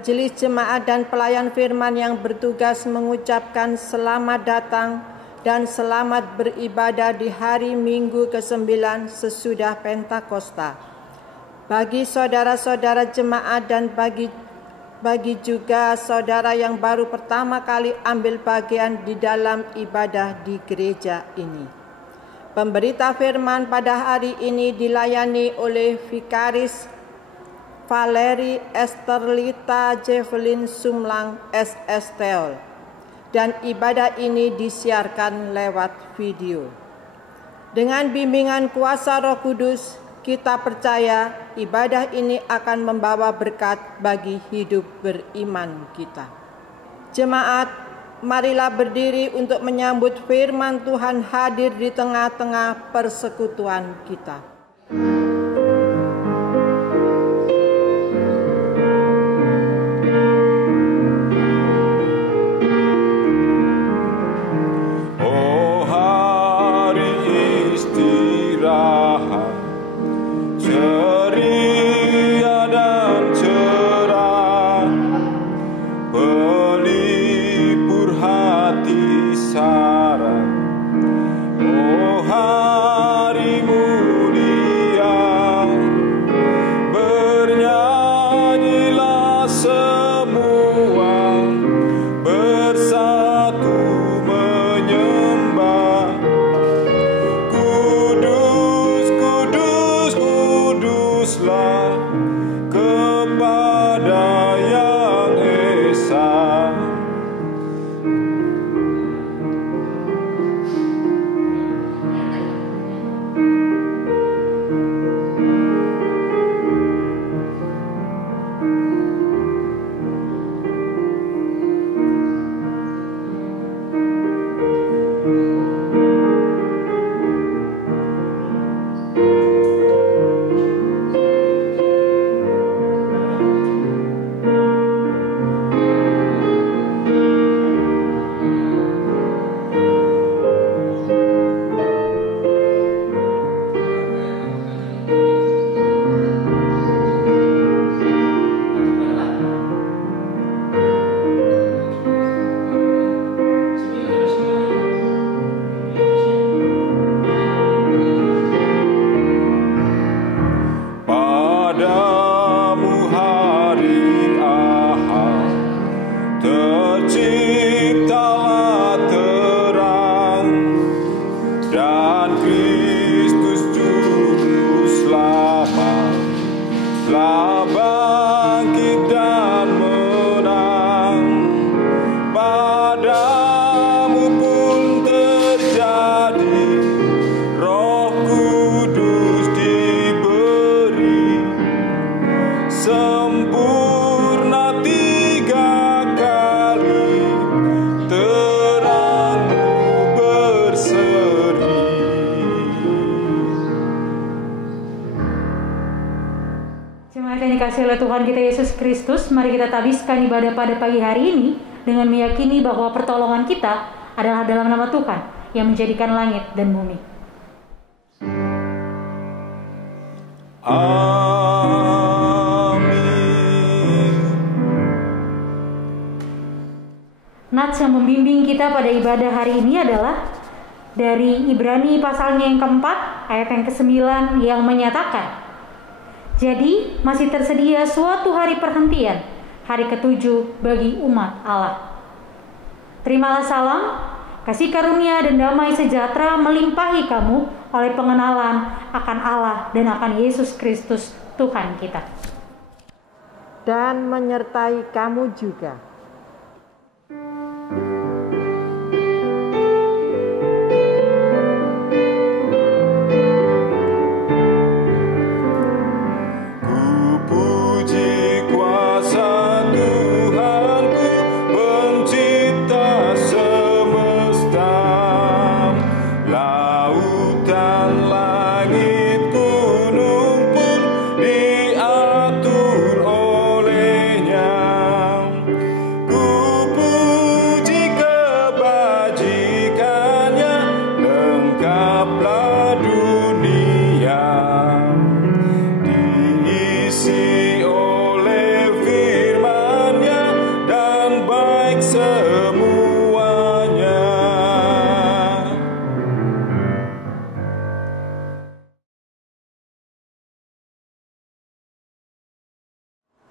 Majelis Jemaat dan Pelayan Firman yang bertugas mengucapkan selamat datang dan selamat beribadah di hari Minggu ke-9 sesudah Pentakosta. Bagi saudara-saudara jemaat dan bagi juga saudara yang baru pertama kali ambil bagian di dalam ibadah di gereja ini. Pemberita firman pada hari ini dilayani oleh Vikaris Valeri Esterlita Jevelin Sumlang SSTL, dan ibadah ini disiarkan lewat video. Dengan bimbingan kuasa Roh Kudus, kita percaya ibadah ini akan membawa berkat bagi hidup beriman kita. Jemaat, marilah berdiri untuk menyambut firman Tuhan hadir di tengah-tengah persekutuan kita. Tuhan kita Yesus Kristus, mari kita tabiskan ibadah pada pagi hari ini dengan meyakini bahwa pertolongan kita adalah dalam nama Tuhan yang menjadikan langit dan bumi. Amin. Nats yang membimbing kita pada ibadah hari ini adalah dari Ibrani pasalnya yang keempat, ayat yang ke-9 yang menyatakan, jadi masih tersedia suatu hari perhentian, hari ke-7 bagi umat Allah. Terimalah salam, kasih karunia dan damai sejahtera melimpahi kamu oleh pengenalan akan Allah dan akan Yesus Kristus Tuhan kita. Dan menyertai kamu juga.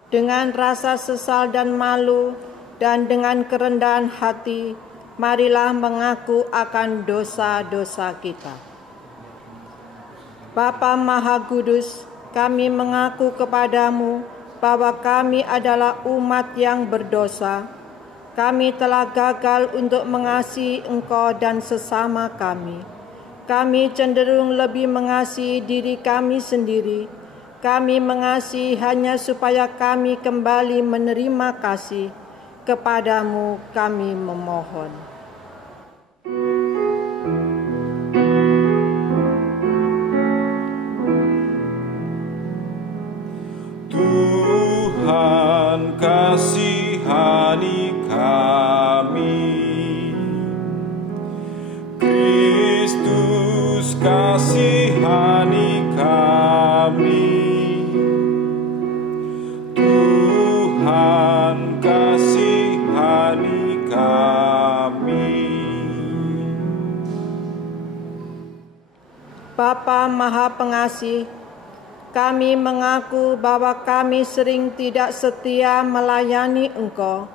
Dengan rasa sesal dan malu dan dengan kerendahan hati, marilah mengaku akan dosa-dosa kita. Bapa Maha Kudus, kami mengaku kepadamu bahwa kami adalah umat yang berdosa. Kami telah gagal untuk mengasihi Engkau dan sesama kami. Kami cenderung lebih mengasihi diri kami sendiri. Kami mengasihi hanya supaya kami kembali menerima kasih. Kepadamu kami memohon. Tuhan kasihani kami, Kristus kasihani kami, Tuhan kasihani kami. Bapa Maha Pengasih, kami mengaku bahwa kami sering tidak setia melayani Engkau.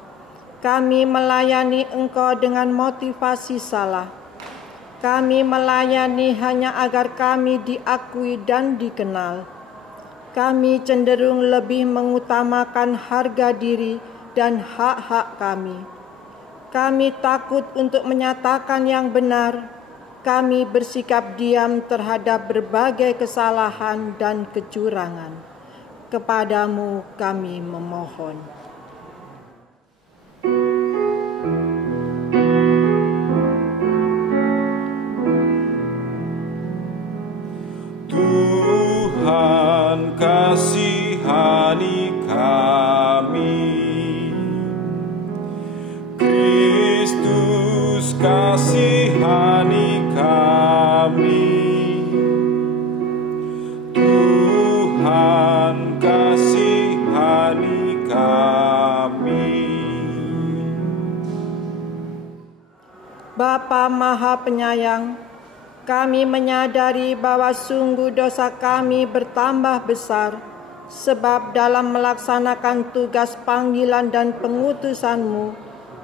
Kami melayani Engkau dengan motivasi salah. Kami melayani hanya agar kami diakui dan dikenal. Kami cenderung lebih mengutamakan harga diri dan hak-hak kami. Kami takut untuk menyatakan yang benar. Kami bersikap diam terhadap berbagai kesalahan dan kecurangan. Kepadamu kami memohon. Tuhan kasihani kami, Kristus kasihani kami, Tuhan kasihani kami. Bapa Maha Penyayang, kami menyadari bahwa sungguh dosa kami bertambah besar, sebab dalam melaksanakan tugas panggilan dan pengutusan-Mu,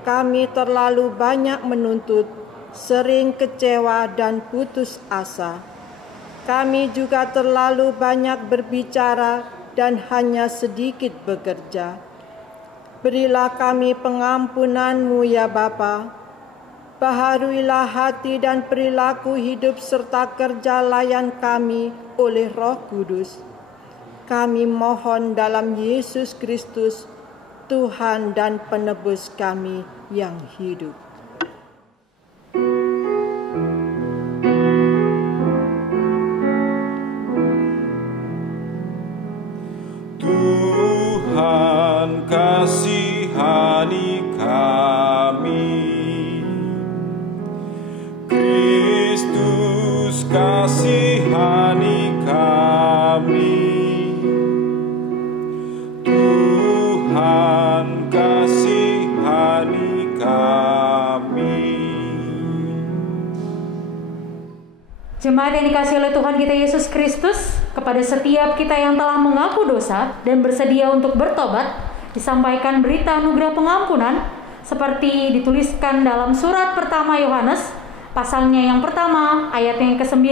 kami terlalu banyak menuntut, sering kecewa dan putus asa. Kami juga terlalu banyak berbicara dan hanya sedikit bekerja. Berilah kami pengampunan-Mu ya Bapa. Baharuilah hati dan perilaku hidup serta kerja layan kami oleh Roh Kudus. Kami mohon dalam Yesus Kristus, Tuhan dan Penebus kami yang hidup. Tuhan kasihani kami, Kristus kasihani kami, Tuhan kasihani kami. Jemaat yang dikasihi oleh Tuhan kita Yesus Kristus, kepada setiap kita yang telah mengaku dosa dan bersedia untuk bertobat, disampaikan berita anugerah pengampunan seperti dituliskan dalam surat pertama Yohanes, pasalnya yang pertama, ayat yang ke-9,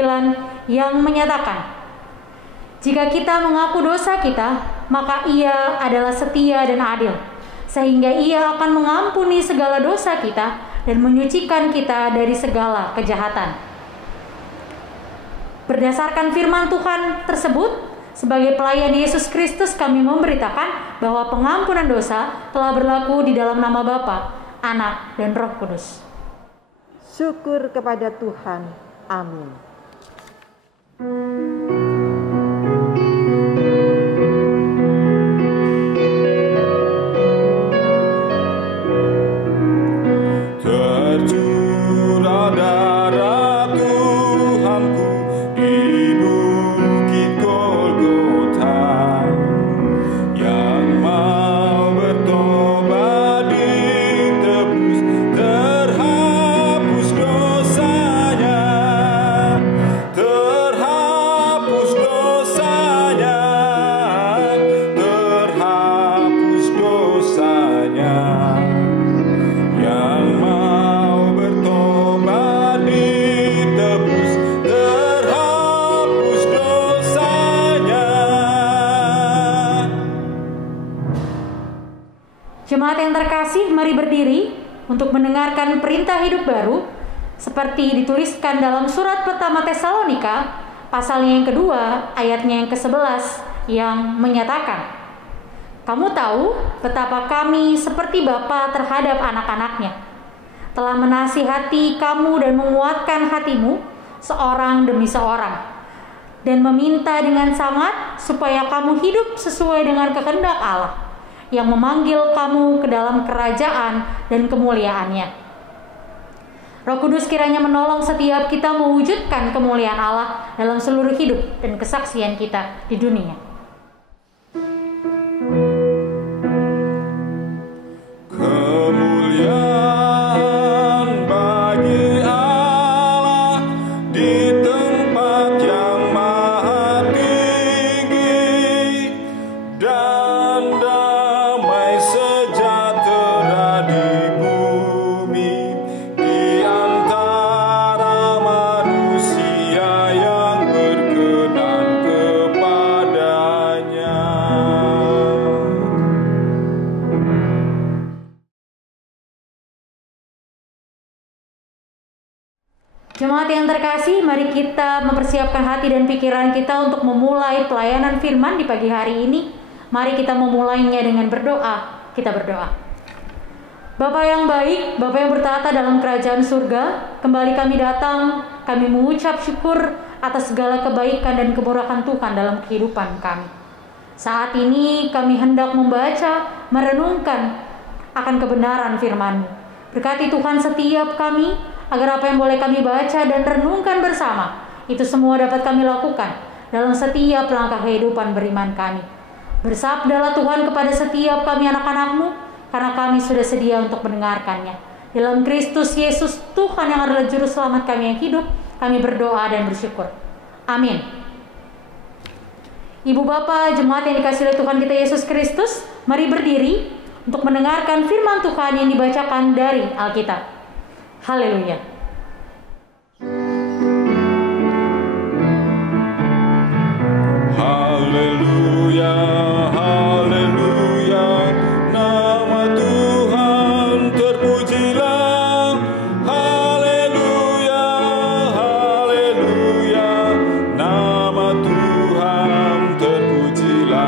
yang menyatakan, jika kita mengaku dosa kita, maka Ia adalah setia dan adil, sehingga Ia akan mengampuni segala dosa kita dan menyucikan kita dari segala kejahatan. Berdasarkan firman Tuhan tersebut, sebagai pelayan Yesus Kristus kami memberitakan bahwa pengampunan dosa telah berlaku di dalam nama Bapa, Anak, dan Roh Kudus. Syukur kepada Tuhan. Amin. Tercurah darah Tuhanku di bukit Golgota, yang mau bertobat ditebus, terhapus dosanya. Jemaat yang terkasih, mari berdiri untuk mendengarkan perintah hidup baru seperti dituliskan dalam surat pertama Tesalonika pasalnya yang kedua ayatnya yang ke-11 yang menyatakan, "Kamu tahu betapa kami seperti bapa terhadap anak-anaknya, telah menasihati kamu dan menguatkan hatimu seorang demi seorang, dan meminta dengan sangat supaya kamu hidup sesuai dengan kehendak Allah yang memanggil kamu ke dalam kerajaan dan kemuliaannya." Roh Kudus kiranya menolong setiap kita mewujudkan kemuliaan Allah dalam seluruh hidup dan kesaksian kita di dunia. Kemuliaan bagi Allah di tempat yang maha tinggi, dan damai sejahtera di bumi di antara manusia yang berkenan kepadanya. Jemaat yang terkasih, mari kita mempersiapkan hati dan pikiran kita untuk memulai pelayanan firman di pagi hari ini. Mari kita memulainya dengan berdoa. Kita berdoa. Bapa yang baik, Bapa yang bertata dalam kerajaan surga, kembali kami datang, kami mengucap syukur atas segala kebaikan dan kemurahan Tuhan dalam kehidupan kami. Saat ini kami hendak membaca, merenungkan akan kebenaran firman-Mu. Berkati Tuhan setiap kami, agar apa yang boleh kami baca dan renungkan bersama, itu semua dapat kami lakukan dalam setiap langkah kehidupan beriman kami. Bersabdalah Tuhan kepada setiap kami anak-anak-Mu, karena kami sudah sedia untuk mendengarkannya. Dalam Kristus Yesus Tuhan yang adalah juru selamat kami yang hidup, kami berdoa dan bersyukur. Amin. Ibu Bapa, jemaat yang dikasihi oleh Tuhan kita Yesus Kristus, mari berdiri untuk mendengarkan firman Tuhan yang dibacakan dari Alkitab. Haleluya. Haleluya, haleluya, nama Tuhan terpujilah. Haleluya, haleluya, nama Tuhan terpujilah.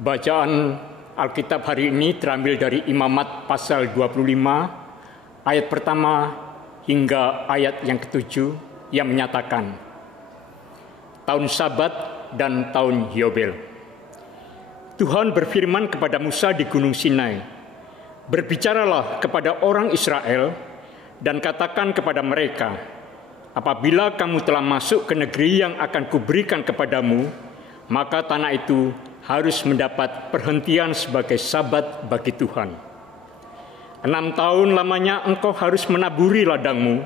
Bacaan Alkitab hari ini terambil dari Imamat pasal 25 ayat pertama hingga ayat yang ke-7 yang menyatakan tahun Sabat dan tahun Yobel. Tuhan berfirman kepada Musa di Gunung Sinai, "Berbicaralah kepada orang Israel dan katakan kepada mereka, apabila kamu telah masuk ke negeri yang akan kuberikan kepadamu, maka tanah itu harus mendapat perhentian sebagai sabat bagi Tuhan. 6 tahun lamanya engkau harus menaburi ladangmu,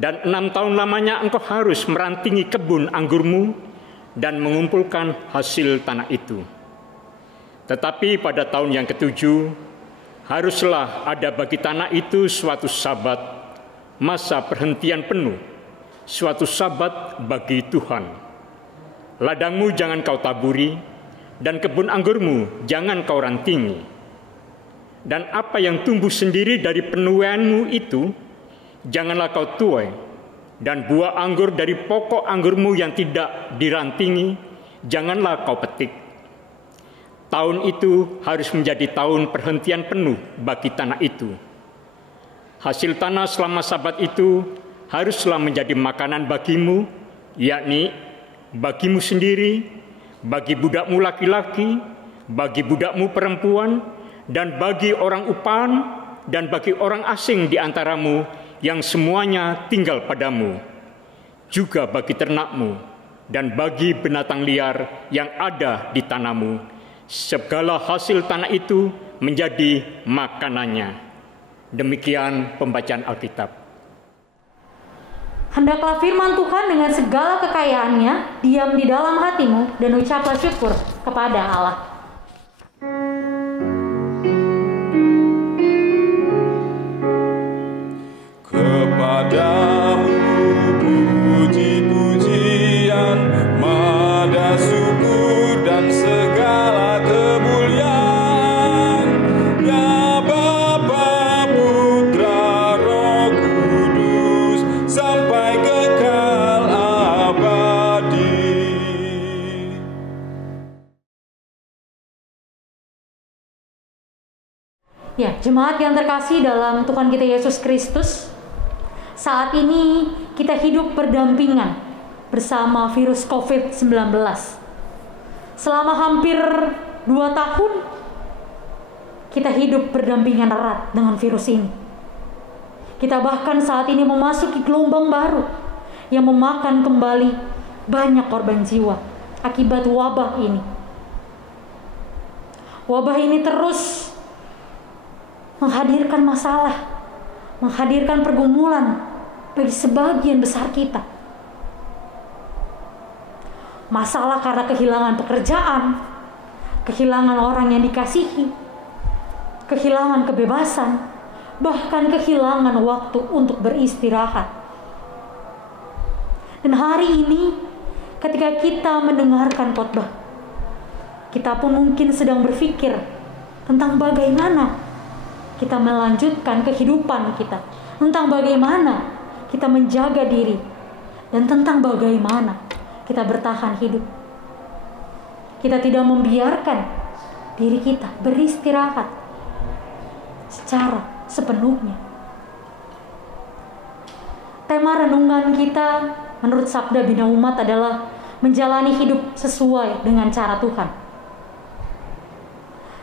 dan 6 tahun lamanya engkau harus merantingi kebun anggurmu dan mengumpulkan hasil tanah itu. Tetapi pada tahun yang ke-7, haruslah ada bagi tanah itu suatu sabat, masa perhentian penuh, suatu sabat bagi Tuhan. Ladangmu jangan kau taburi, dan kebun anggurmu jangan kau rantingi. Dan apa yang tumbuh sendiri dari penuaianmu itu, janganlah kau tuai. Dan buah anggur dari pokok anggurmu yang tidak dirantingi, janganlah kau petik. Tahun itu harus menjadi tahun perhentian penuh bagi tanah itu. Hasil tanah selama sabat itu haruslah menjadi makanan bagimu, yakni bagimu sendiri, bagi budakmu laki-laki, bagi budakmu perempuan, dan bagi orang upahan, dan bagi orang asing di antaramu yang semuanya tinggal padamu, juga bagi ternakmu, dan bagi binatang liar yang ada di tanahmu. Segala hasil tanah itu menjadi makanannya." Demikian pembacaan Alkitab. Hendaklah firman Tuhan dengan segala kekayaannya diam di dalam hatimu dan ucaplah syukur kepada Allah. Kepadamu puji-pujian, mada syukur dan segala Jemaat yang terkasih dalam Tuhan kita Yesus Kristus, saat ini kita hidup berdampingan bersama virus COVID-19. Selama hampir 2 tahun, kita hidup berdampingan erat dengan virus ini. Kita bahkan saat ini memasuki gelombang baru yang memakan kembali banyak korban jiwa akibat wabah ini. Wabah ini terus menghadirkan masalah, menghadirkan pergumulan bagi sebagian besar kita. Masalah karena kehilangan pekerjaan, kehilangan orang yang dikasihi, kehilangan kebebasan, bahkan kehilangan waktu untuk beristirahat. Dan hari ini ketika kita mendengarkan khotbah, kita pun mungkin sedang berpikir tentang bagaimana kita melanjutkan kehidupan kita, tentang bagaimana kita menjaga diri, dan tentang bagaimana kita bertahan hidup. Kita tidak membiarkan diri kita beristirahat secara sepenuhnya. Tema renungan kita menurut Sabda Bina Umat adalah menjalani hidup sesuai dengan cara Tuhan.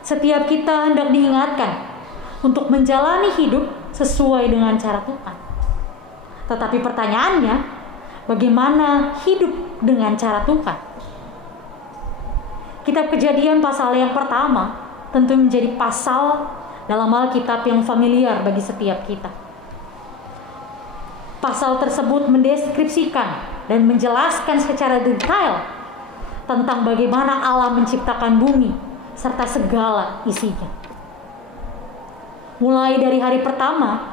Setiap kita hendak diingatkan untuk menjalani hidup sesuai dengan cara Tuhan. Tetapi pertanyaannya, bagaimana hidup dengan cara Tuhan? Kitab Kejadian pasal yang pertama tentu menjadi pasal dalam Alkitab yang familiar bagi setiap kita. Pasal tersebut mendeskripsikan dan menjelaskan secara detail tentang bagaimana Allah menciptakan bumi serta segala isinya. Mulai dari hari pertama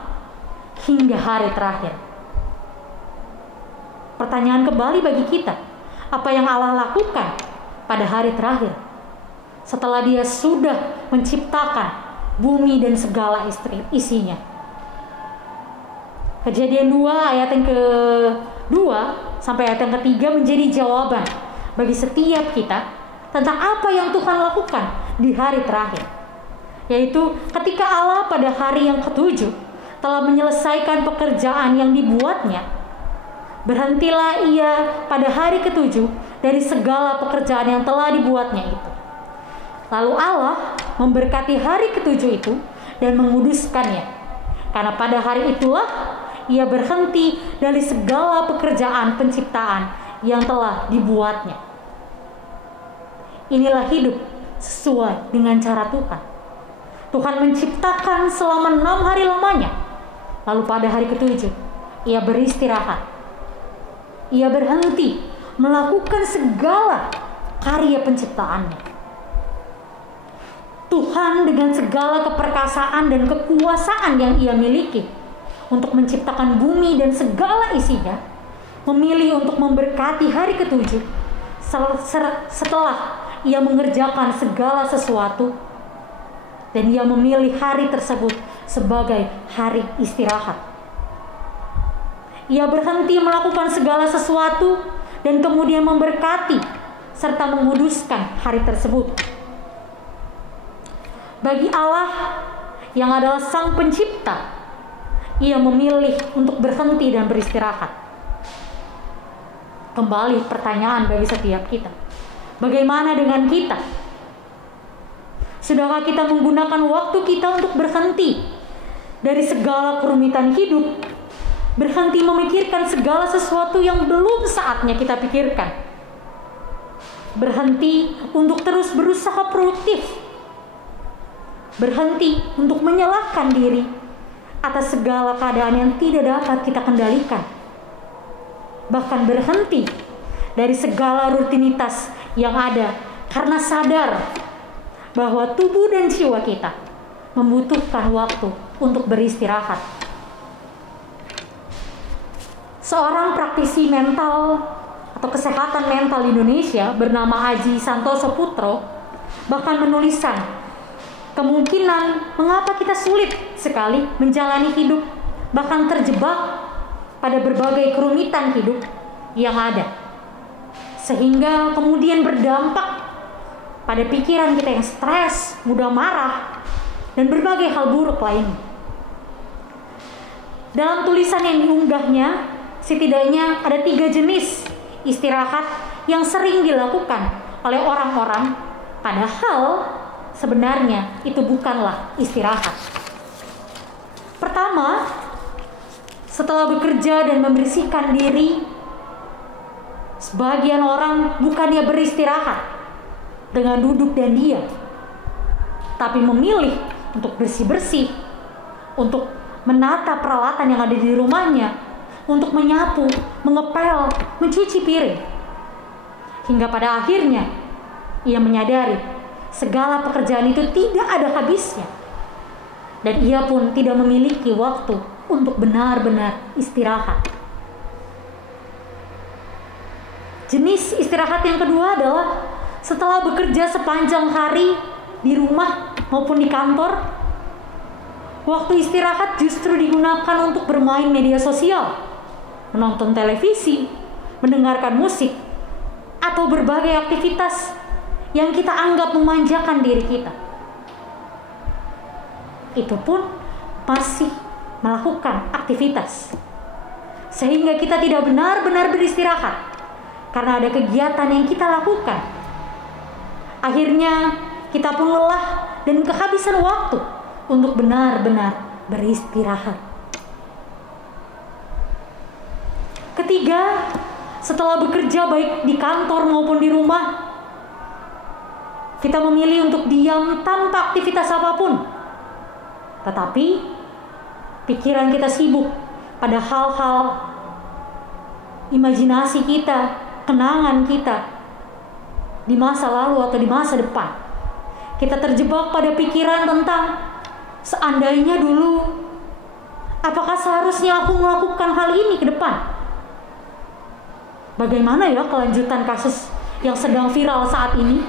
hingga hari terakhir. Pertanyaan kembali bagi kita, apa yang Allah lakukan pada hari terakhir setelah Dia sudah menciptakan bumi dan segala isinya? Kejadian 2 ayat yang ke-2 sampai ayat yang ke-3 menjadi jawaban bagi setiap kita tentang apa yang Tuhan lakukan di hari terakhir. Yaitu ketika Allah pada hari yang ke-7 telah menyelesaikan pekerjaan yang dibuatnya, berhentilah Ia pada hari ke-7 dari segala pekerjaan yang telah dibuatnya itu. Lalu Allah memberkati hari ke-7 itu dan menguduskannya, karena pada hari itulah Ia berhenti dari segala pekerjaan penciptaan yang telah dibuatnya. Inilah hidup sesuai dengan cara Tuhan. Tuhan menciptakan selama 6 hari lamanya. Lalu pada hari ke-7 Ia beristirahat. Ia berhenti melakukan segala karya penciptaannya. Tuhan dengan segala keperkasaan dan kekuasaan yang Ia miliki untuk menciptakan bumi dan segala isinya, memilih untuk memberkati hari ke-7 setelah Ia mengerjakan segala sesuatu. Dan Ia memilih hari tersebut sebagai hari istirahat. Ia berhenti melakukan segala sesuatu dan kemudian memberkati serta menguduskan hari tersebut. Bagi Allah yang adalah Sang Pencipta, Ia memilih untuk berhenti dan beristirahat. Kembali pertanyaan bagi setiap kita, bagaimana dengan kita? Sudahkah kita menggunakan waktu kita untuk berhenti dari segala kerumitan hidup, berhenti memikirkan segala sesuatu yang belum saatnya kita pikirkan, berhenti untuk terus berusaha produktif, berhenti untuk menyalahkan diri atas segala keadaan yang tidak dapat kita kendalikan, bahkan berhenti dari segala rutinitas yang ada karena sadar bahwa tubuh dan jiwa kita membutuhkan waktu untuk beristirahat. Seorang praktisi mental atau kesehatan mental di Indonesia bernama Aji Santoso Putro bahkan menuliskan kemungkinan mengapa kita sulit sekali menjalani hidup, bahkan terjebak pada berbagai kerumitan hidup yang ada, sehingga kemudian berdampak pada pikiran kita yang stres, mudah marah, dan berbagai hal buruk lainnya. Dalam tulisan yang diunggahnya, setidaknya ada 3 jenis istirahat yang sering dilakukan oleh orang-orang, padahal sebenarnya itu bukanlah istirahat. Pertama, setelah bekerja dan membersihkan diri, sebagian orang bukannya beristirahat dengan duduk dan diam, tapi memilih untuk bersih-bersih, untuk menata peralatan yang ada di rumahnya, untuk menyapu, mengepel, mencuci piring. Hingga pada akhirnya ia menyadari segala pekerjaan itu tidak ada habisnya, dan ia pun tidak memiliki waktu untuk benar-benar istirahat. Jenis istirahat yang kedua adalah setelah bekerja sepanjang hari di rumah maupun di kantor, waktu istirahat justru digunakan untuk bermain media sosial, menonton televisi, mendengarkan musik, atau berbagai aktivitas yang kita anggap memanjakan diri kita. Itu pun masih melakukan aktivitas, sehingga kita tidak benar-benar beristirahat karena ada kegiatan yang kita lakukan. Akhirnya kita pun lelah dan kehabisan waktu untuk benar-benar beristirahat. Ketiga, setelah bekerja baik di kantor maupun di rumah, kita memilih untuk diam tanpa aktivitas apapun. Tetapi pikiran kita sibuk pada hal-hal imajinasi kita, kenangan kita di masa lalu atau di masa depan. Kita terjebak pada pikiran tentang seandainya dulu, apakah seharusnya aku melakukan hal ini ke depan? Bagaimana ya kelanjutan kasus yang sedang viral saat ini?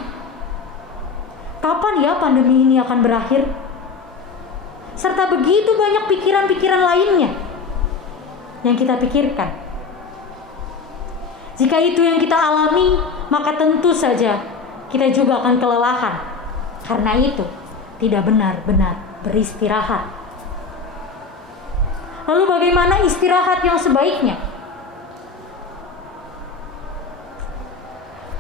Kapan ya pandemi ini akan berakhir? Serta begitu banyak pikiran-pikiran lainnya yang kita pikirkan. Jika itu yang kita alami, maka tentu saja kita juga akan kelelahan. Karena itu tidak benar-benar beristirahat. Lalu bagaimana istirahat yang sebaiknya?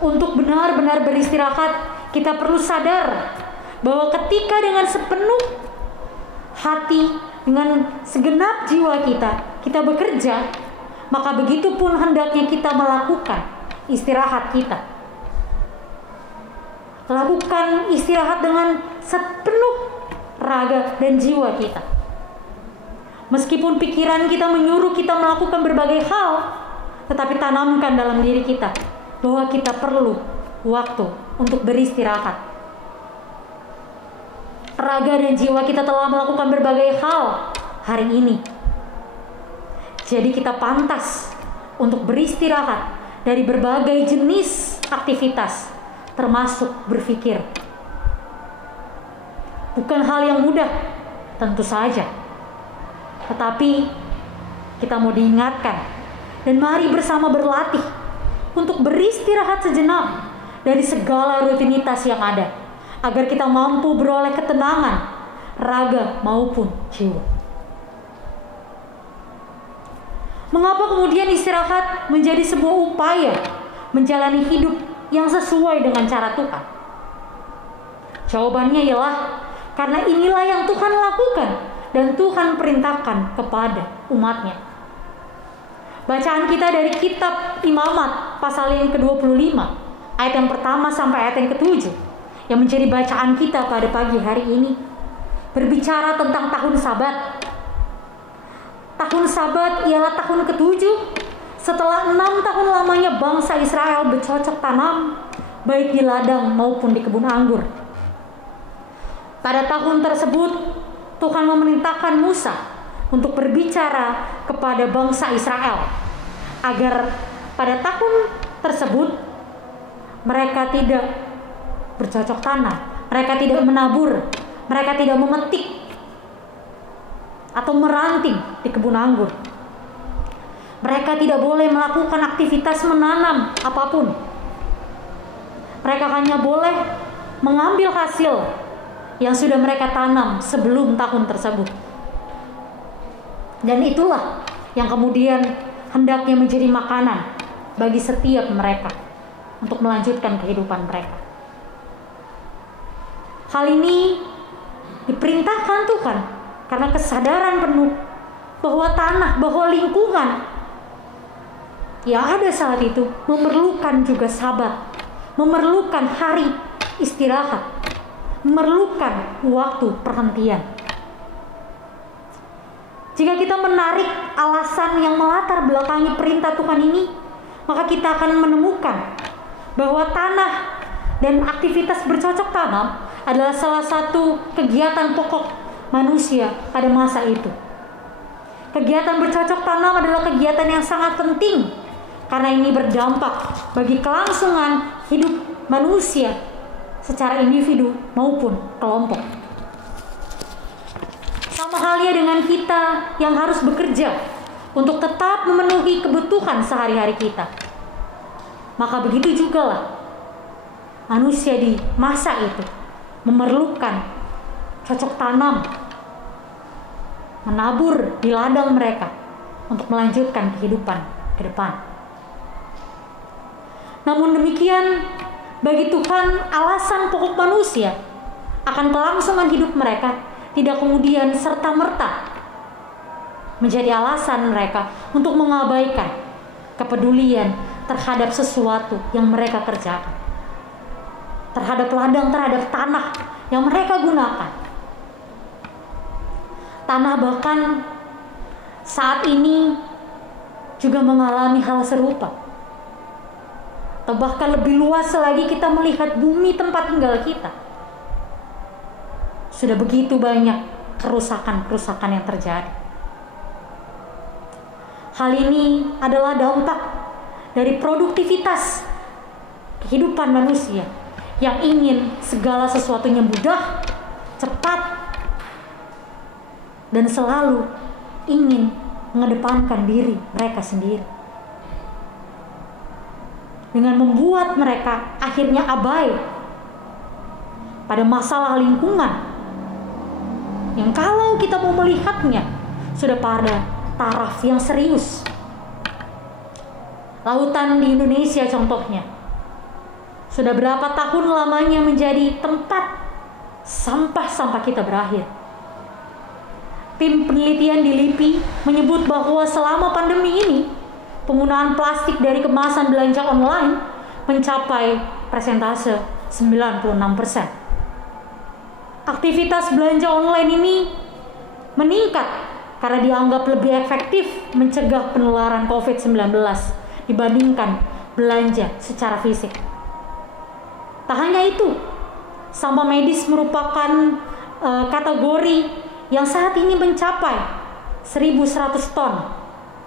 Untuk benar-benar beristirahat, kita perlu sadar bahwa ketika dengan sepenuh hati, dengan segenap jiwa kita bekerja, maka begitu pun hendaknya kita melakukan istirahat kita. Lakukan istirahat dengan sepenuh raga dan jiwa kita. Meskipun pikiran kita menyuruh kita melakukan berbagai hal, tetapi tanamkan dalam diri kita bahwa kita perlu waktu untuk beristirahat. Raga dan jiwa kita telah melakukan berbagai hal hari ini. Jadi kita pantas untuk beristirahat dari berbagai jenis aktivitas, termasuk berpikir. Bukan hal yang mudah, tentu saja. Tetapi kita mau diingatkan, dan mari bersama berlatih untuk beristirahat sejenak dari segala rutinitas yang ada, agar kita mampu beroleh ketenangan, raga maupun jiwa. Mengapa kemudian istirahat menjadi sebuah upaya menjalani hidup yang sesuai dengan cara Tuhan? Jawabannya ialah karena inilah yang Tuhan lakukan dan Tuhan perintahkan kepada umatnya. Bacaan kita dari kitab Imamat pasal yang ke-25, ayat yang pertama sampai ayat yang ke-7, yang menjadi bacaan kita pada pagi hari ini, berbicara tentang tahun Sabat. Tahun Sabat ialah tahun ke-7 setelah 6 tahun lamanya bangsa Israel bercocok tanam, baik di ladang maupun di kebun anggur. Pada tahun tersebut, Tuhan memerintahkan Musa untuk berbicara kepada bangsa Israel, agar pada tahun tersebut mereka tidak bercocok tanam, mereka tidak menabur, mereka tidak memetik atau meranting di kebun anggur. Mereka tidak boleh melakukan aktivitas menanam apapun. Mereka hanya boleh mengambil hasil yang sudah mereka tanam sebelum tahun tersebut. Dan itulah yang kemudian hendaknya menjadi makanan bagi setiap mereka untuk melanjutkan kehidupan mereka. Hal ini diperintahkan Tuhan karena kesadaran penuh bahwa tanah, bahwa lingkungan yang ada saat itu memerlukan juga sabat, memerlukan hari istirahat, memerlukan waktu perhentian. Jika kita menarik alasan yang melatar belakangi perintah Tuhan ini, maka kita akan menemukan bahwa tanah dan aktivitas bercocok tanam adalah salah satu kegiatan pokok manusia pada masa itu. Kegiatan bercocok tanam adalah kegiatan yang sangat penting karena ini berdampak bagi kelangsungan hidup manusia secara individu maupun kelompok. Sama halnya dengan kita yang harus bekerja untuk tetap memenuhi kebutuhan sehari-hari kita. Maka begitu juga lah manusia di masa itu memerlukan cocok tanam, menabur di ladang mereka untuk melanjutkan kehidupan ke depan. Namun demikian, bagi Tuhan alasan pokok manusia akan kelangsungan hidup mereka tidak kemudian serta-merta menjadi alasan mereka untuk mengabaikan kepedulian terhadap sesuatu yang mereka kerjakan, terhadap ladang, terhadap tanah yang mereka gunakan. Tanah bahkan saat ini juga mengalami hal serupa. Atau bahkan lebih luas lagi kita melihat bumi tempat tinggal kita. Sudah begitu banyak kerusakan-kerusakan yang terjadi. Hal ini adalah dampak dari produktivitas kehidupan manusia yang ingin segala sesuatunya mudah, cepat, dan selalu ingin mengedepankan diri mereka sendiri. Dengan membuat mereka akhirnya abai pada masalah lingkungan yang kalau kita mau melihatnya sudah pada taraf yang serius. Lautan di Indonesia contohnya sudah berapa tahun lamanya menjadi tempat sampah-sampah kita berakhir. Tim penelitian di LIPI menyebut bahwa selama pandemi ini penggunaan plastik dari kemasan belanja online mencapai persentase 96%. Aktivitas belanja online ini meningkat karena dianggap lebih efektif mencegah penularan COVID-19 dibandingkan belanja secara fisik. Tak hanya itu, sampah medis merupakan kategori yang saat ini mencapai 1.100 ton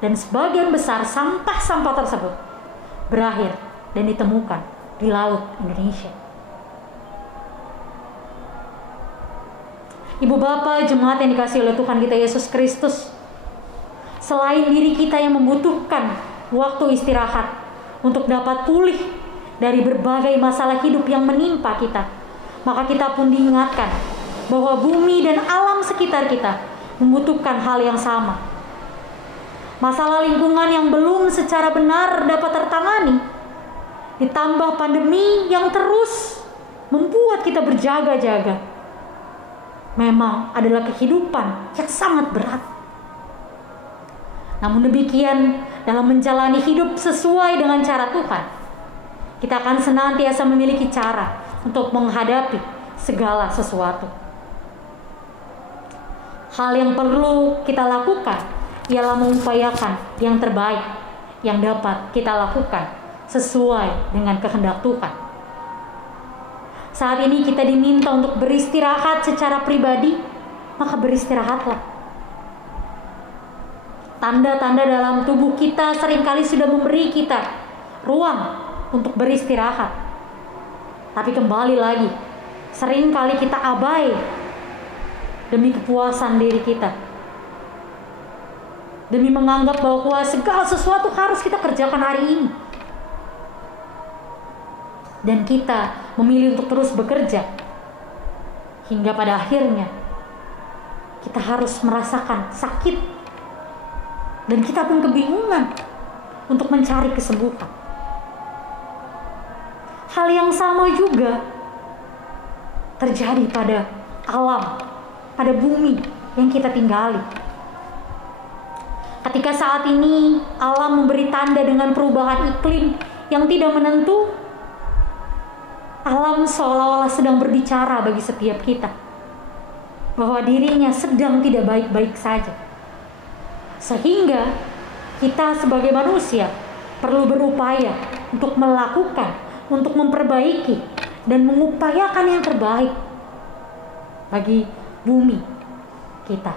dan sebagian besar sampah-sampah tersebut berakhir dan ditemukan di laut Indonesia. Ibu bapak jemaat yang dikasihi oleh Tuhan kita Yesus Kristus, selain diri kita yang membutuhkan waktu istirahat untuk dapat pulih dari berbagai masalah hidup yang menimpa kita, maka kita pun diingatkan bahwa bumi dan alam sekitar kita membutuhkan hal yang sama. Masalah lingkungan yang belum secara benar dapat tertangani, ditambah pandemi yang terus membuat kita berjaga-jaga, memang adalah kehidupan yang sangat berat. Namun demikian, dalam menjalani hidup sesuai dengan cara Tuhan, kita akan senantiasa memiliki cara untuk menghadapi segala sesuatu. Hal yang perlu kita lakukan ialah mengupayakan yang terbaik yang dapat kita lakukan sesuai dengan kehendak Tuhan. Saat ini kita diminta untuk beristirahat secara pribadi, maka beristirahatlah. Tanda-tanda dalam tubuh kita seringkali sudah memberi kita ruang untuk beristirahat. Tapi kembali lagi, seringkali kita abai demi kepuasan diri kita, demi menganggap bahwa segala sesuatu harus kita kerjakan hari ini. Dan kita memilih untuk terus bekerja hingga pada akhirnya kita harus merasakan sakit dan kita pun kebingungan untuk mencari kesembuhan. Hal yang sama juga terjadi pada alam, pada bumi yang kita tinggali. Ketika saat ini alam memberi tanda dengan perubahan iklim yang tidak menentu, alam seolah-olah sedang berbicara bagi setiap kita bahwa dirinya sedang tidak baik-baik saja. Sehingga kita sebagai manusia perlu berupaya untuk melakukan, untuk memperbaiki dan mengupayakan yang terbaik bagi bumi kita,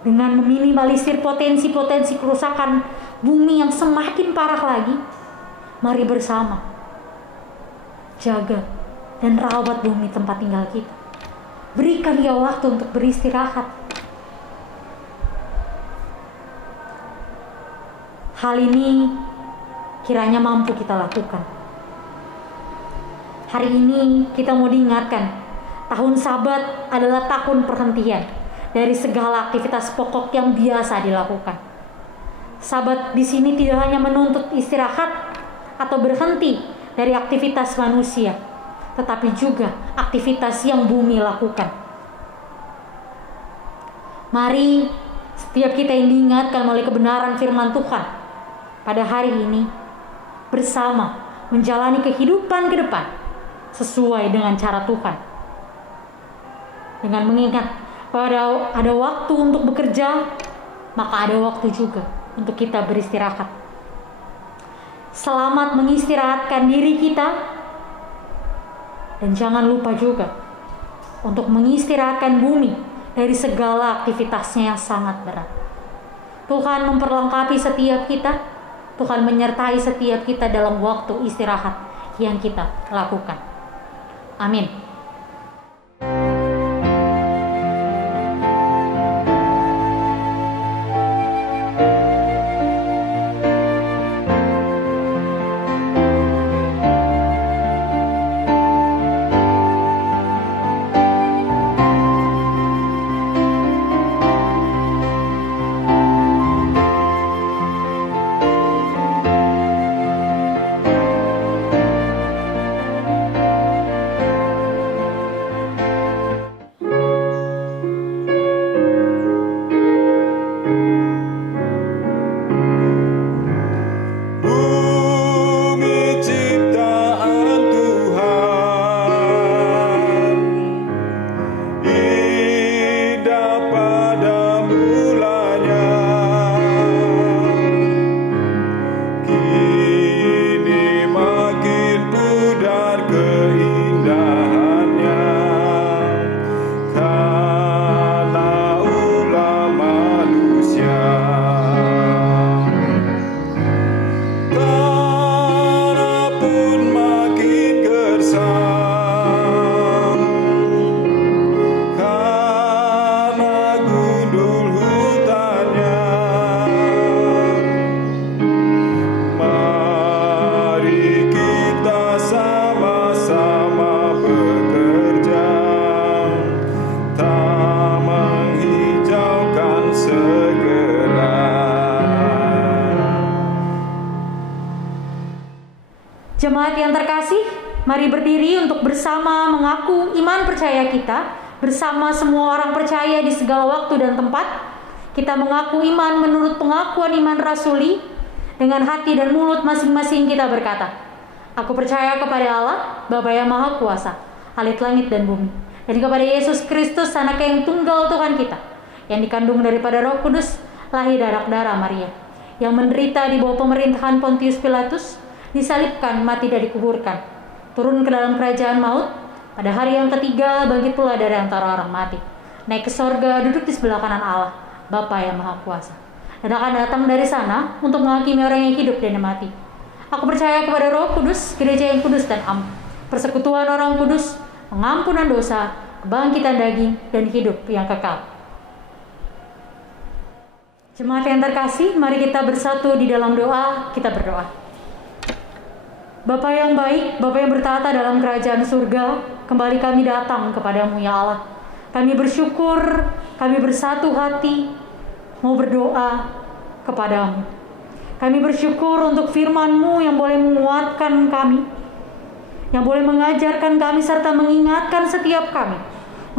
dengan meminimalisir potensi-potensi kerusakan bumi yang semakin parah lagi. Mari bersama jaga dan rawat bumi tempat tinggal kita. Berikan dia waktu untuk beristirahat. Hal ini kiranya mampu kita lakukan. Hari ini kita mau diingatkan, tahun Sabat adalah tahun perhentian dari segala aktivitas pokok yang biasa dilakukan. Sabat di sini tidak hanya menuntut istirahat atau berhenti dari aktivitas manusia, tetapi juga aktivitas yang bumi lakukan. Mari setiap kita yang diingatkan oleh kebenaran firman Tuhan pada hari ini bersama menjalani kehidupan ke depan sesuai dengan cara Tuhan, dengan mengingat bahwa ada waktu untuk bekerja, maka ada waktu juga untuk kita beristirahat. Selamat mengistirahatkan diri kita, dan jangan lupa juga untuk mengistirahatkan bumi dari segala aktivitasnya yang sangat berat. Tuhan memperlengkapi setiap kita, Tuhan menyertai setiap kita dalam waktu istirahat yang kita lakukan. Amin. Jemaat yang terkasih, mari berdiri untuk bersama mengaku iman percaya kita bersama semua orang percaya di segala waktu dan tempat. Kita mengaku iman menurut pengakuan iman rasuli. Dengan hati dan mulut masing-masing kita berkata, aku percaya kepada Allah, Bapa yang Maha Kuasa, Halik langit dan bumi, dan kepada Yesus Kristus, Anak yang tunggal Tuhan kita, yang dikandung daripada Roh Kudus, lahir dari darah Maria, yang menderita di bawah pemerintahan Pontius Pilatus, disalibkan, mati dan dikuburkan, turun ke dalam kerajaan maut, pada hari yang ketiga bangkit pula dari antara orang mati, naik ke sorga, duduk di sebelah kanan Allah, Bapa yang Maha Kuasa, dan akan datang dari sana untuk menghakimi orang yang hidup dan yang mati. Aku percaya kepada Roh Kudus, gereja yang kudus dan am, persekutuan orang kudus, pengampunan dosa, kebangkitan daging, dan hidup yang kekal. Jemaat yang terkasih, mari kita bersatu di dalam doa. Kita berdoa. Bapa yang baik, Bapa yang bertata dalam kerajaan surga, kembali kami datang kepadamu ya Allah. Kami bersyukur, kami bersatu hati mau berdoa kepadamu. Kami bersyukur untuk firman-Mu yang boleh menguatkan kami, yang boleh mengajarkan kami serta mengingatkan setiap kami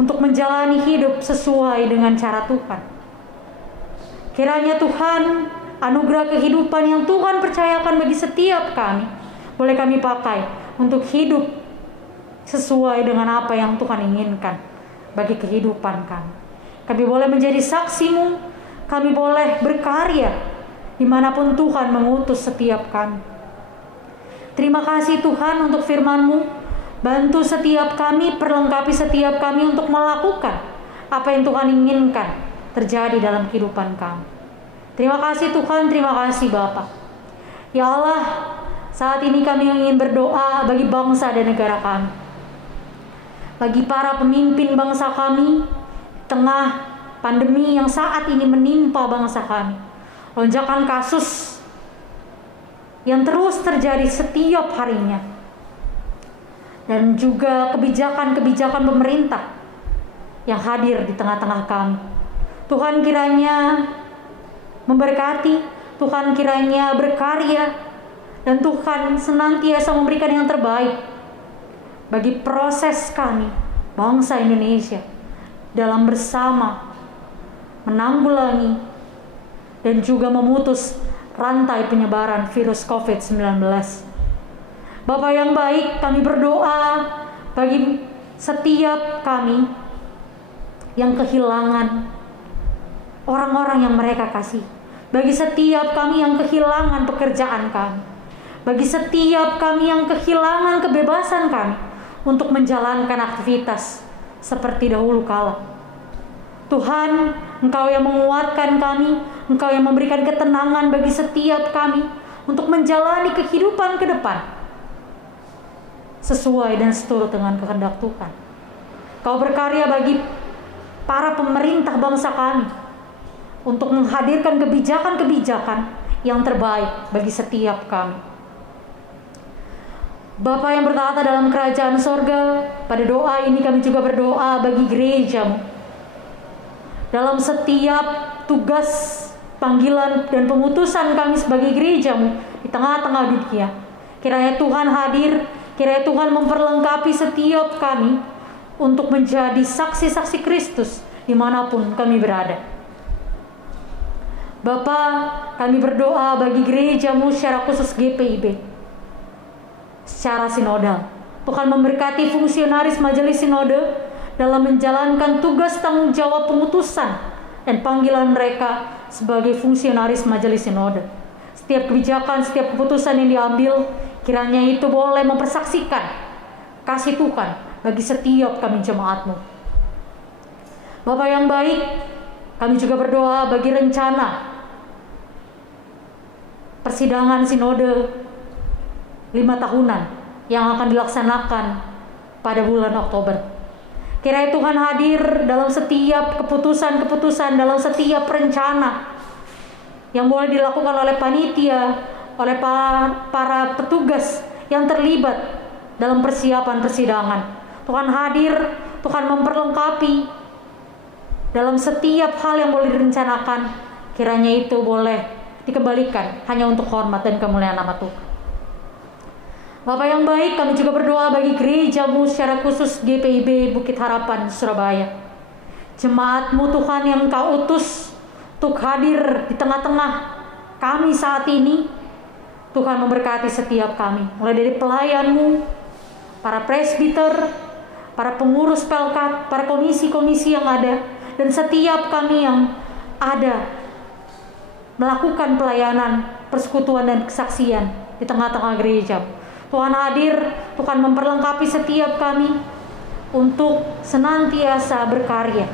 untuk menjalani hidup sesuai dengan cara Tuhan. Kiranya Tuhan, anugerah kehidupan yang Tuhan percayakan bagi setiap kami, boleh kami pakai untuk hidup sesuai dengan apa yang Tuhan inginkan bagi kehidupan kami. Kami boleh menjadi saksi-Mu, kami boleh berkarya dimanapun Tuhan mengutus setiap kami. Terima kasih Tuhan untuk firman-Mu. Bantu setiap kami, perlengkapi setiap kami untuk melakukan apa yang Tuhan inginkan terjadi dalam kehidupan kami. Terima kasih Tuhan, terima kasih Bapa. Ya Allah, saat ini kami ingin berdoa bagi bangsa dan negara kami, bagi para pemimpin bangsa kami, tengah pandemi yang saat ini menimpa bangsa kami. Lonjakan kasus yang terus terjadi setiap harinya, dan juga kebijakan-kebijakan pemerintah yang hadir di tengah-tengah kami. Tuhan kiranya memberkati, Tuhan kiranya berkarya, dan Tuhan senantiasa memberikan yang terbaik bagi proses kami, bangsa Indonesia, dalam bersama menanggulangi dan juga memutus rantai penyebaran virus COVID-19. Bapa yang baik, kami berdoa bagi setiap kami yang kehilangan orang-orang yang mereka kasih, bagi setiap kami yang kehilangan pekerjaan kami, bagi setiap kami yang kehilangan kebebasan kami untuk menjalankan aktivitas seperti dahulu kala. Tuhan, Engkau yang menguatkan kami, Engkau yang memberikan ketenangan bagi setiap kami untuk menjalani kehidupan ke depan sesuai dan seturut dengan kehendak Tuhan. Kau berkarya bagi para pemerintah bangsa kami untuk menghadirkan kebijakan-kebijakan yang terbaik bagi setiap kami. Bapa yang bertahta dalam kerajaan sorga, pada doa ini kami juga berdoa bagi gereja-Mu. Dalam setiap tugas, panggilan, dan pemutusan kami sebagai gereja-Mu di tengah-tengah dunia, kiranya Tuhan hadir, kiranya Tuhan memperlengkapi setiap kami untuk menjadi saksi-saksi Kristus dimanapun kami berada. Bapa, kami berdoa bagi gereja-Mu secara khusus GPIB, secara sinodal. Tuhan memberkati fungsionaris majelis sinode dalam menjalankan tugas tanggung jawab pemutusan dan panggilan mereka sebagai fungsionaris majelis sinode. Setiap kebijakan, setiap keputusan yang diambil, kiranya itu boleh mempersaksikan kasih Tuhan bagi setiap kami jemaat-Mu. Bapa yang baik, kami juga berdoa bagi rencana persidangan sinode 5 tahunan yang akan dilaksanakan pada bulan Oktober. Kiranya Tuhan hadir dalam setiap keputusan-keputusan, dalam setiap rencana yang boleh dilakukan oleh panitia, oleh para petugas yang terlibat dalam persiapan persidangan. Tuhan hadir, Tuhan memperlengkapi dalam setiap hal yang boleh direncanakan. Kiranya itu boleh dikembalikan hanya untuk hormat dan kemuliaan nama Tuhan. Bapak yang baik, kami juga berdoa bagi gereja-Mu secara khusus GPIB Bukit Harapan Surabaya. Jemaat-Mu Tuhan yang Engkau utus untuk hadir di tengah-tengah kami saat ini. Tuhan memberkati setiap kami, mulai dari pelayan-Mu, para presbiter, para pengurus pelkat, para komisi-komisi yang ada, dan setiap kami yang ada melakukan pelayanan, persekutuan, dan kesaksian di tengah-tengah gereja. Tuhan hadir, Tuhan memperlengkapi setiap kami untuk senantiasa berkarya,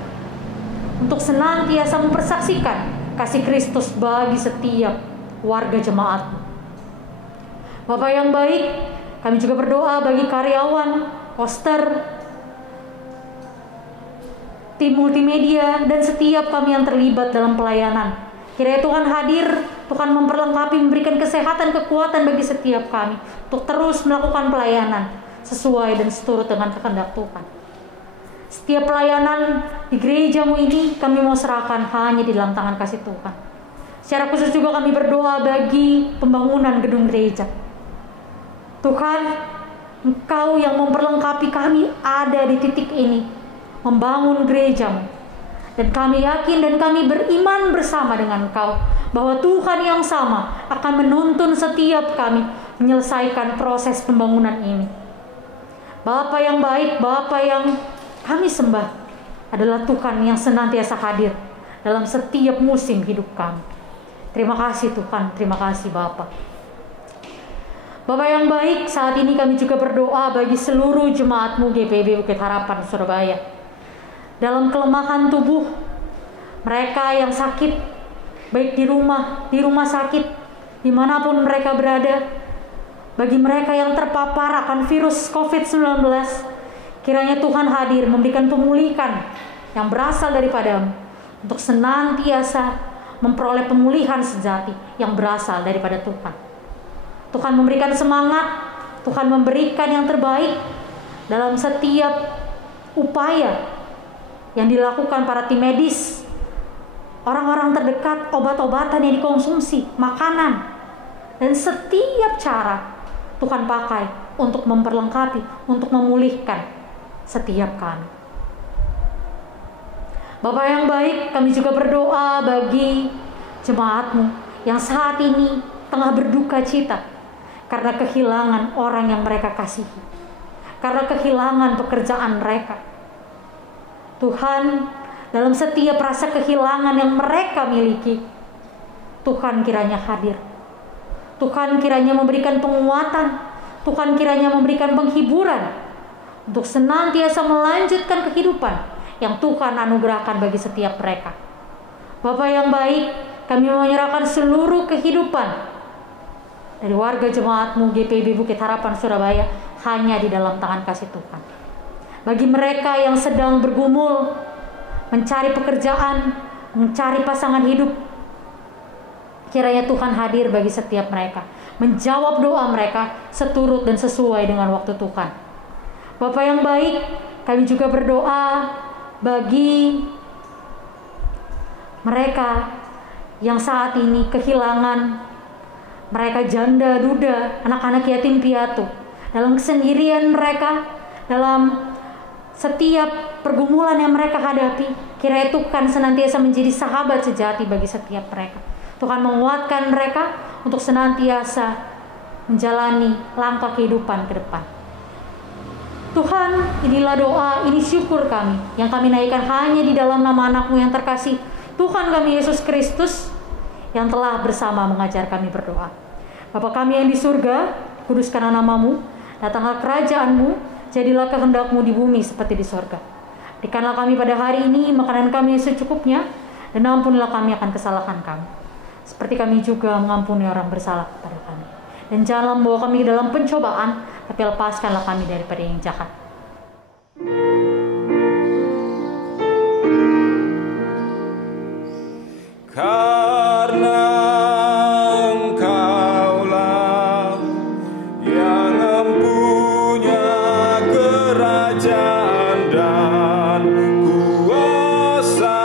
untuk senantiasa mempersaksikan kasih Kristus bagi setiap warga jemaat. Bapak yang baik, kami juga berdoa bagi karyawan, poster, tim multimedia, dan setiap kami yang terlibat dalam pelayanan. Kiranya Tuhan hadir, Tuhan memperlengkapi, memberikan kesehatan, kekuatan bagi setiap kami untuk terus melakukan pelayanan sesuai dan seturut dengan kehendak Tuhan. Setiap pelayanan di gerejamu ini kami mau serahkan hanya di dalam tangan kasih Tuhan. Secara khusus juga kami berdoa bagi pembangunan gedung gereja. Tuhan, Engkau yang memperlengkapi kami ada di titik ini, membangun gerejamu. Dan kami yakin dan kami beriman bersama dengan Engkau bahwa Tuhan yang sama akan menuntun setiap kami menyelesaikan proses pembangunan ini. Bapa yang baik, Bapa yang kami sembah adalah Tuhan yang senantiasa hadir dalam setiap musim hidup kami. Terima kasih Tuhan, terima kasih Bapa. Bapa yang baik, saat ini kami juga berdoa bagi seluruh jemaat-Mu GPIB Bukit Harapan Surabaya. Dalam kelemahan tubuh, mereka yang sakit, baik di rumah sakit, dimanapun mereka berada, bagi mereka yang terpapar akan virus COVID-19, kiranya Tuhan hadir memberikan pemulihan yang berasal daripada-Mu untuk senantiasa memperoleh pemulihan sejati yang berasal daripada Tuhan. Tuhan memberikan semangat, Tuhan memberikan yang terbaik dalam setiap upaya yang dilakukan para tim medis, orang-orang terdekat, obat-obatan yang dikonsumsi, makanan, dan setiap cara Tuhan pakai untuk memperlengkapi, untuk memulihkan setiap kami. Bapa yang baik, kami juga berdoa bagi jemaat-Mu yang saat ini tengah berduka cita karena kehilangan orang yang mereka kasihi, karena kehilangan pekerjaan mereka. Tuhan, dalam setiap rasa kehilangan yang mereka miliki, Tuhan kiranya hadir. Tuhan kiranya memberikan penguatan, Tuhan kiranya memberikan penghiburan untuk senantiasa melanjutkan kehidupan yang Tuhan anugerahkan bagi setiap mereka. Bapa yang baik, kami menyerahkan seluruh kehidupan dari warga jemaat-Mu GPIB Bukit Harapan Surabaya hanya di dalam tangan kasih Tuhan. Bagi mereka yang sedang bergumul, mencari pekerjaan, mencari pasangan hidup, kiranya Tuhan hadir bagi setiap mereka, menjawab doa mereka seturut dan sesuai dengan waktu Tuhan. Bapa yang baik, kami juga berdoa bagi mereka yang saat ini kehilangan, mereka janda, duda, anak-anak yatim piatu, dalam kesendirian mereka, dalam setiap pergumulan yang mereka hadapi, kiranya Tuhan senantiasa menjadi sahabat sejati bagi setiap mereka. Tuhan menguatkan mereka untuk senantiasa menjalani langkah kehidupan ke depan. Tuhan, inilah doa, ini syukur kami yang kami naikkan hanya di dalam nama anak-Mu yang terkasih, Tuhan kami Yesus Kristus, yang telah bersama mengajar kami berdoa. Bapa kami yang di surga, kuduskanlah nama-Mu, datanglah kerajaan-Mu, jadilah kehendak-Mu di bumi seperti di surga. Berikanlah kami pada hari ini makanan kami yang secukupnya, dan ampunilah kami akan kesalahan kami, seperti kami juga mengampuni orang bersalah kepada kami. Dan janganlah membawa kami dalam pencobaan, tapi lepaskanlah kami daripada yang jahat. Karena Engkaulah yang mempunyai kerajaan dan kuasa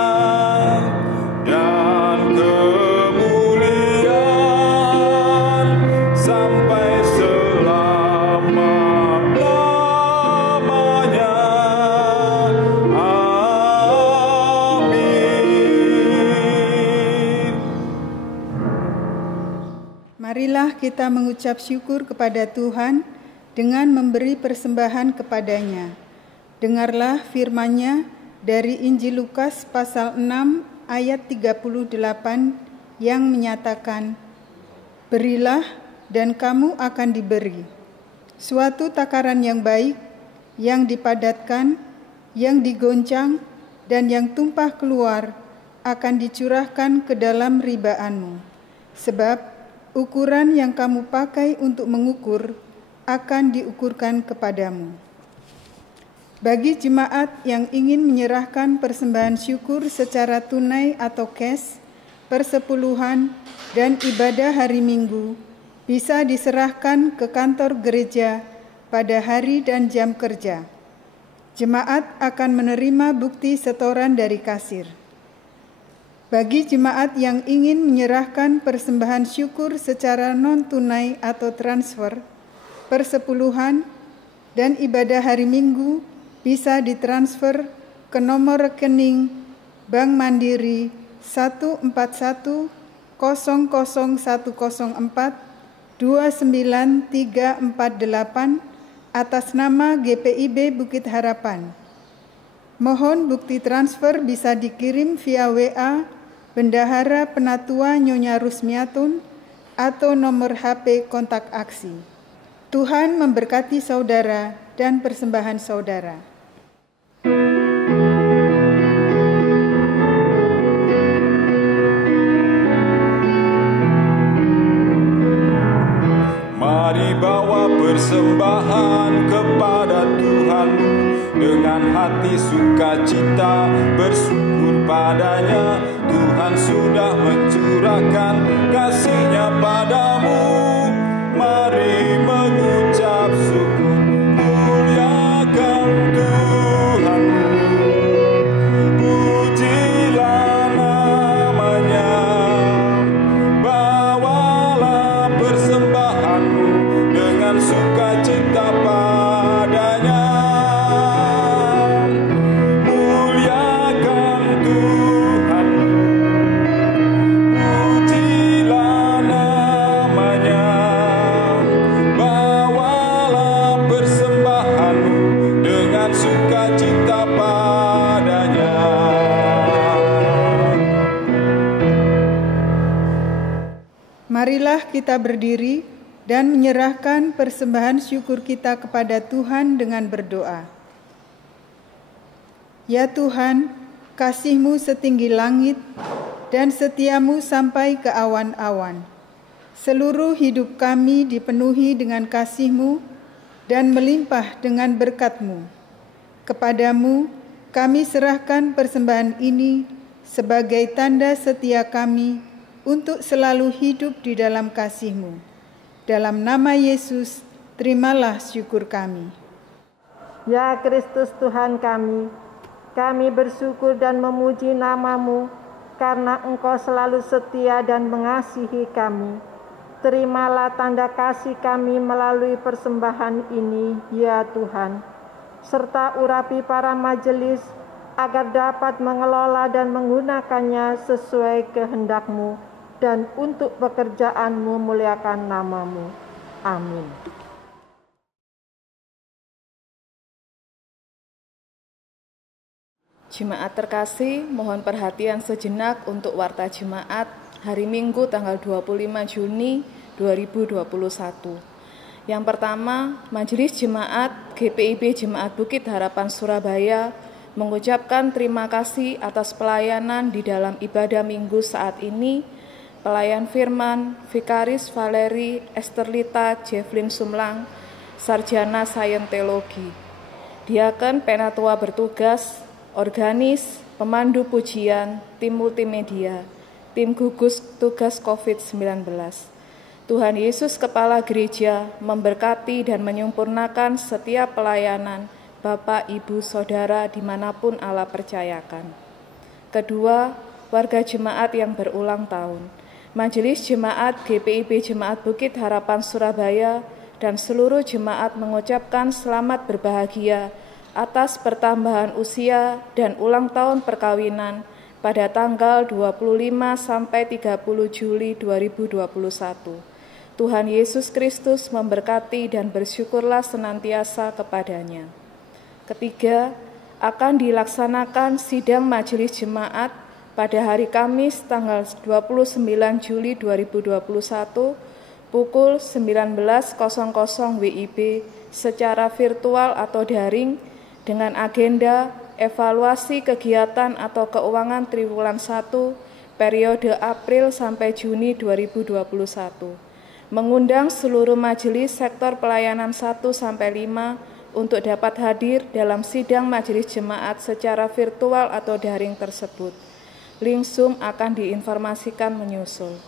dan kemuliaan sampai selama-lamanya. Amin. Marilah kita mengucap syukur kepada Tuhan dengan memberi persembahan kepadanya. Dengarlah firman-Nya dari Injil Lukas pasal 6 ayat 38 yang menyatakan, "Berilah dan kamu akan diberi. Suatu takaran yang baik, yang dipadatkan, yang digoncang, dan yang tumpah keluar akan dicurahkan ke dalam ribaanmu. Sebab ukuran yang kamu pakai untuk mengukur akan diukurkan kepadamu." Bagi jemaat yang ingin menyerahkan persembahan syukur secara tunai atau cash, persepuluhan, dan ibadah hari Minggu, bisa diserahkan ke kantor gereja pada hari dan jam kerja. Jemaat akan menerima bukti setoran dari kasir. Bagi jemaat yang ingin menyerahkan persembahan syukur secara non-tunai atau transfer, persepuluhan, dan ibadah hari Minggu bisa ditransfer ke nomor rekening Bank Mandiri 14100042938 atas nama GPIB Bukit Harapan. Mohon bukti transfer bisa dikirim via WA Bendahara Penatua Nyonya Rusmiatun atau nomor HP kontak aksi. Tuhan memberkati saudara dan persembahan saudara. Mari bawa persembahan kepada Tuhanmu dengan hati sukacita, bersyukur padanya. Tuhan sudah mencurahkan kasih-Nya padamu. Mari mengucap syukur, muliakan Tuhanmu, pujilah namanya. Bawalah persembahanmu dengan sukacita padanya. Muliakan Tuhanmu, pujilah namanya. Bawalah persembahanmu dengan sukacita padanya. Marilah kita berdiri dan menyerahkan persembahan syukur kita kepada Tuhan dengan berdoa. Ya Tuhan, kasih-Mu setinggi langit dan setia-Mu sampai ke awan-awan. Seluruh hidup kami dipenuhi dengan kasih-Mu dan melimpah dengan berkat-Mu. Kepadamu kami serahkan persembahan ini sebagai tanda setia kami untuk selalu hidup di dalam kasih-Mu. Dalam nama Yesus, terimalah syukur kami. Ya Kristus Tuhan kami bersyukur dan memuji nama-Mu karena Engkau selalu setia dan mengasihi kami. Terimalah tanda kasih kami melalui persembahan ini, ya Tuhan, serta urapi para majelis agar dapat mengelola dan menggunakannya sesuai kehendak-Mu dan untuk pekerjaan-Mu muliakan nama-Mu. Amin. Jemaat terkasih, mohon perhatian sejenak untuk warta jemaat hari Minggu tanggal 25 Juni 2021. Yang pertama, Majelis Jemaat GPIB Jemaat Bukit Harapan Surabaya mengucapkan terima kasih atas pelayanan di dalam ibadah Minggu saat ini. Pelayan firman, Vikaris Valeri Esterlita Jevlin Sumlang, Sarjana Sains Teologi. Diaken Penatua bertugas, organis, pemandu pujian, tim multimedia, tim gugus tugas COVID-19. Tuhan Yesus Kepala Gereja memberkati dan menyempurnakan setiap pelayanan Bapak, Ibu, Saudara dimanapun Allah percayakan. Kedua, warga jemaat yang berulang tahun. Majelis Jemaat GPIB Jemaat Bukit Harapan Surabaya dan seluruh jemaat mengucapkan selamat berbahagia atas pertambahan usia dan ulang tahun perkawinan pada tanggal 25 sampai 30 Juli 2021. Tuhan Yesus Kristus memberkati dan bersyukurlah senantiasa kepadanya. Ketiga, akan dilaksanakan sidang majelis jemaat pada hari Kamis tanggal 29 Juli 2021 pukul 19.00 WIB secara virtual atau daring dengan agenda evaluasi kegiatan atau keuangan triwulan 1 periode April sampai Juni 2021. Mengundang seluruh majelis sektor pelayanan 1 sampai 5 untuk dapat hadir dalam sidang majelis jemaat secara virtual atau daring tersebut. Link Zoom akan diinformasikan menyusul.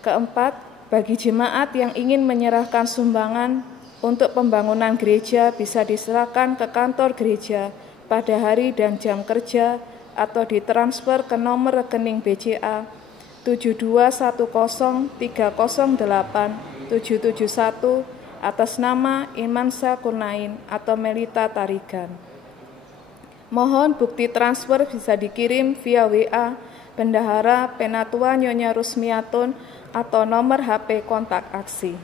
Keempat, bagi jemaat yang ingin menyerahkan sumbangan untuk pembangunan gereja bisa diserahkan ke kantor gereja pada hari dan jam kerja atau ditransfer ke nomor rekening BCA 72103087771 atas nama Imansa Kurnain atau Melita Tarigan. Mohon bukti transfer bisa dikirim via WA Bendahara Penatua Nyonya Rusmiatun atau nomor HP kontak aksi.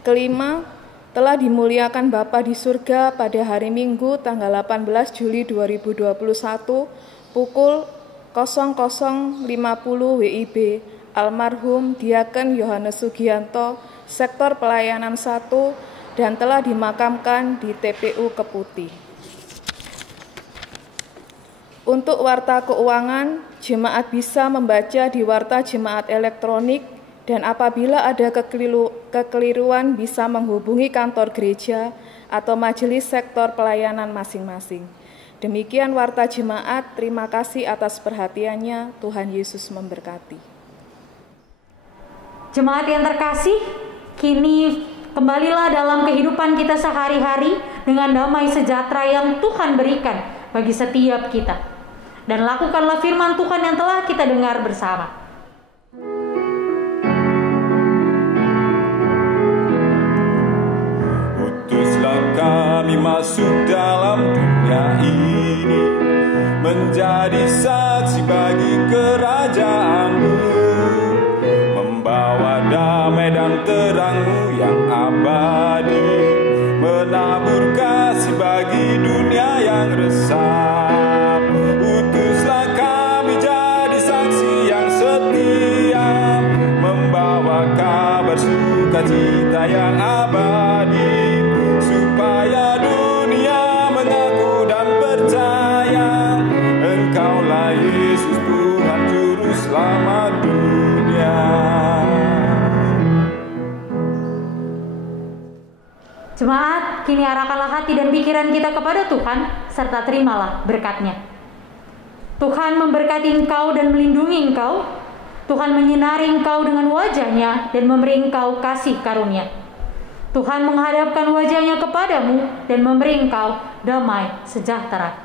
Kelima, telah dimuliakan Bapa di surga pada hari Minggu tanggal 18 Juli 2021 pukul 00.50 WIB almarhum Diaken Yohanes Sugianto, sektor pelayanan 1 dan telah dimakamkan di TPU Keputih. Untuk warta keuangan, jemaat bisa membaca di warta jemaat elektronik dan apabila ada kekeliruan bisa menghubungi kantor gereja atau majelis sektor pelayanan masing-masing. Demikian warta jemaat, terima kasih atas perhatiannya, Tuhan Yesus memberkati. Jemaat yang terkasih, kini kembalilah dalam kehidupan kita sehari-hari dengan damai sejahtera yang Tuhan berikan bagi setiap kita. Dan lakukanlah firman Tuhan yang telah kita dengar bersama. Utuslah kami masuk dalam dunia ini, menjadi saksi bagi kerajaan-Mu, membawa damai dan terang-Mu yang abadi, menabur kasih bagi dunia yang resah. Utuslah kami jadi saksi yang setia, membawa kabar sukacita yang abadi, supaya dunia mengaku dan percaya Engkaulah Yesus Tuhan Juru Selamat dunia. Jemaat, kini arahkanlah hati dan pikiran kita kepada Tuhan, serta terimalah berkat-Nya. Tuhan memberkati engkau dan melindungi engkau. Tuhan menyinari engkau dengan wajah-Nya dan memberi engkau kasih karunia. Tuhan menghadapkan wajah-Nya kepadamu dan memberi engkau damai sejahtera.